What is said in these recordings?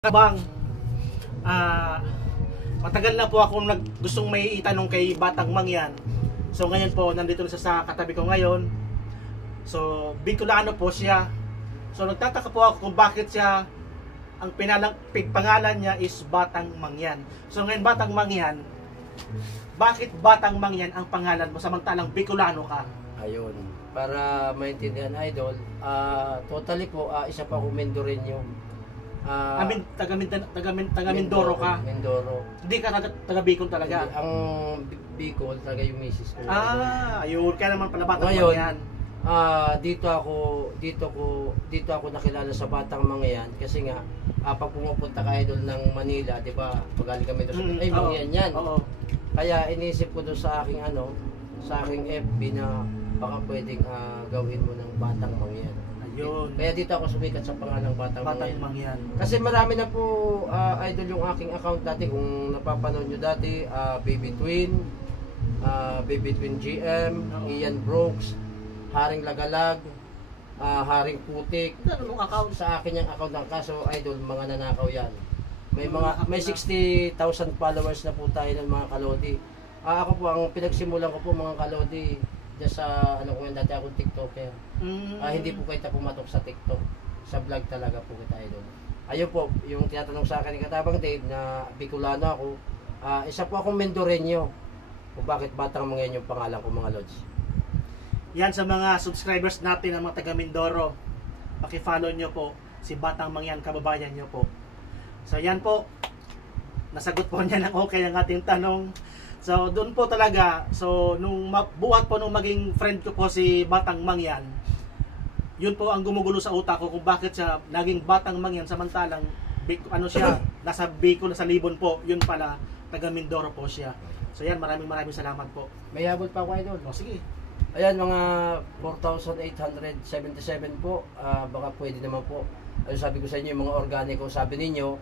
Bang, ah, matagal na po akong gustong may itanong kay Batang Mangyan. So ngayon po, nandito na siya sa katabi ko ngayon. So, Bicolano po siya. So nagtataka po ako kung bakit siya, ang pangalan niya is Batang Mangyan. So ngayon, Batang Mangyan, bakit Batang Mangyan ang pangalan mo samantalang Bicolano ka? Ayun, para maintindihan idol, totally po, isa pa akong Mendoreño. Taga Mindoro ka? Mindoro. Hindi ka taga Bicol talaga? Hindi, ang Bicol talaga yung misis ko. Ayun, kaya naman pala Batang ngayon, Mangyan. dito ako nakilala sa Batang Mangyan kasi nga pag pumupunta ka idol ng Manila, 'di ba? Pagaling kami doon sa Mangyan yan. Oo. Kaya inisip ko doon sa aking sa aking FB na baka pwedeng gawin mo ng Batang Mangyan. Ayun. Kaya dito ako sumikat sa pangalang Batang Mangyan. Kasi marami na po idol yung aking account dati, kung napapanood nyo dati, Baby Twin GM, Ian Brooks, Haring Lagalag, Haring Putik. Anong account? Sa akin yung account ng kaso idol, mga nanakaw yan. May 60,000 followers na po tayo ng mga kalodi. Ako po, ang pinagsimulan ko po mga kalodi dyan sa ko yung dati akong TikToker. Hindi po kayo pumatok sa TikTok, sa vlog talaga po kita idol. Ayun po, yung tinatanong sa akin ni Katabang Dave na Bicolano ako, isa po akong Mendoreño. Kung bakit Batang Mangyan yung pangalan ko mga lods. Yan sa mga subscribers natin ng mga taga Mindoro, paki-follow nyo po si Batang Mangyan, kababayan nyo po. So yan po, nasagot po niya ng okay ang ating tanong. So doon po talaga, so nung buhat po nung maging friend ko po si Batang Mangyan, yun po ang gumugulo sa utak ko kung bakit siya naging Batang Mangyan samantalang siya, nasa Bicol, nasa Libon po, yun pala taga Mindoro po siya. So yan, maraming salamat po. May habol pa ako idol. Sige. Ayan, mga 4,877 po. Baka pwede naman po. Ano sabi ko sa inyo, yung mga organiko, sabi ninyo,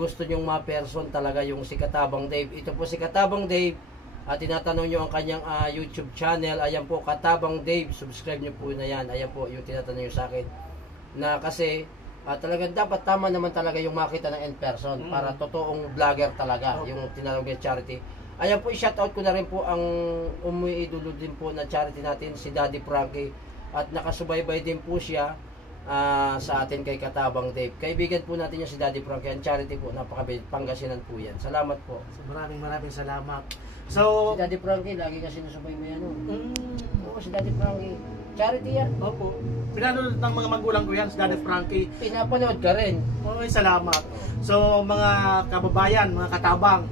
gusto nyong ma-person talaga yung si Katabang Dave. Ito po si Katabang Dave. Tinatanong nyo ang kanyang YouTube channel. Ayan po, Katabang Dave. Subscribe nyo po na yan. Ayan po, yung tinatanong nyo sa akin. Na kasi, talagang dapat tama naman talaga yung makita ng in-person. Para totoong vlogger talaga. Okay. Yung tinawag na charity. Ayan po, i-shoutout ko na rin po ang umiidolo din po na charity natin, si Daddy Frankie. At nakasubaybay din po siya sa atin kay Katabang Dave. Kaibigan po natin yung si Daddy Frankie. Ang charity po, napakabait. Pangasinan po yan. Salamat po. So, maraming salamat. So, si Daddy Frankie, lagi kasi nasubay mo yan. Oo, si Daddy Frankie. Charity yan. Opo. Pinanood ng mga magulang ko yan, si Daddy Frankie. Pinapanood ka rin. Okay, salamat. So, mga kababayan, mga katabang,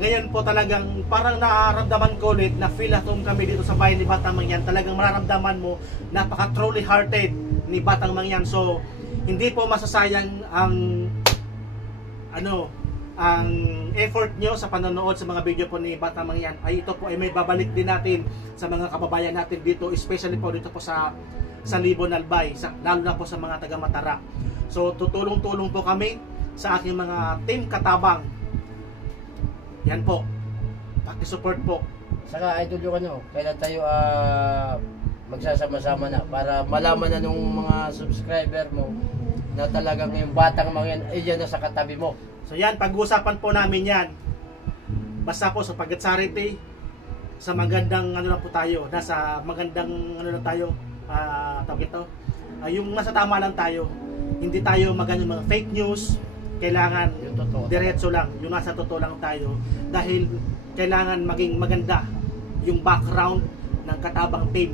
ngayon po talagang parang nararamdaman ko ulit na feel at home kami dito sa bayan ni Batang Mangyan. Talagang mararamdaman mo napaka truly hearted ni Batang Mangyan. So hindi po masasayang ang ang effort nyo sa panonood sa mga video po ni Batang Mangyan. Ay ito po ay may babalik din natin sa mga kababayan natin dito, especially po dito po sa Libon Albay, lalo na po sa mga taga Matara. So tutulong-tulong po kami sa aking mga team Katabang. Yan po, paki-support po. Saka idol yung kailan tayo magsasama-sama na para malaman na nung mga subscriber mo na talagang yung Batang Mangyan ay yan na sa katabi mo. So yan, pag-uusapan po namin yan. Basta po sa pag-charity, sa magandang na po tayo, nasa magandang na tayo, tawag ito, yung nasa tama lang tayo. Hindi tayo mga fake news. Kailangan diretso lang, yung nasa totoo lang tayo, dahil kailangan maging maganda yung background ng Katabang team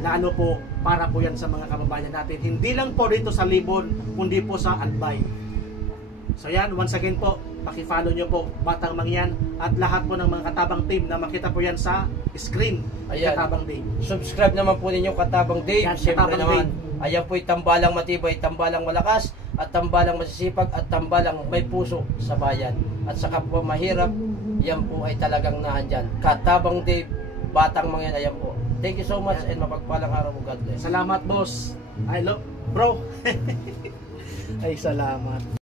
na po, para po yan sa mga kababayan natin, hindi lang po dito sa Libon kundi po sa Albay. So yan, once again po, paki-follow nyo po Batang Mangyan at lahat po ng mga Katabang team na makita po yan sa screen. Ayan. Katabang Dave, subscribe naman po ninyo Katabang Dave. Yan, siyempre naman Dave. Ayan po'y tambalang matibay, tambalang malakas, at tambalang masisipag, at tambalang may puso sa bayan. At sa kapwa mahirap, yan po ay talagang naandyan. Katabang Dave, Batang Mangyan, ayan po. Thank you so much and mapagpalang araw mo, God bless. Salamat boss. I love, bro. Ay salamat.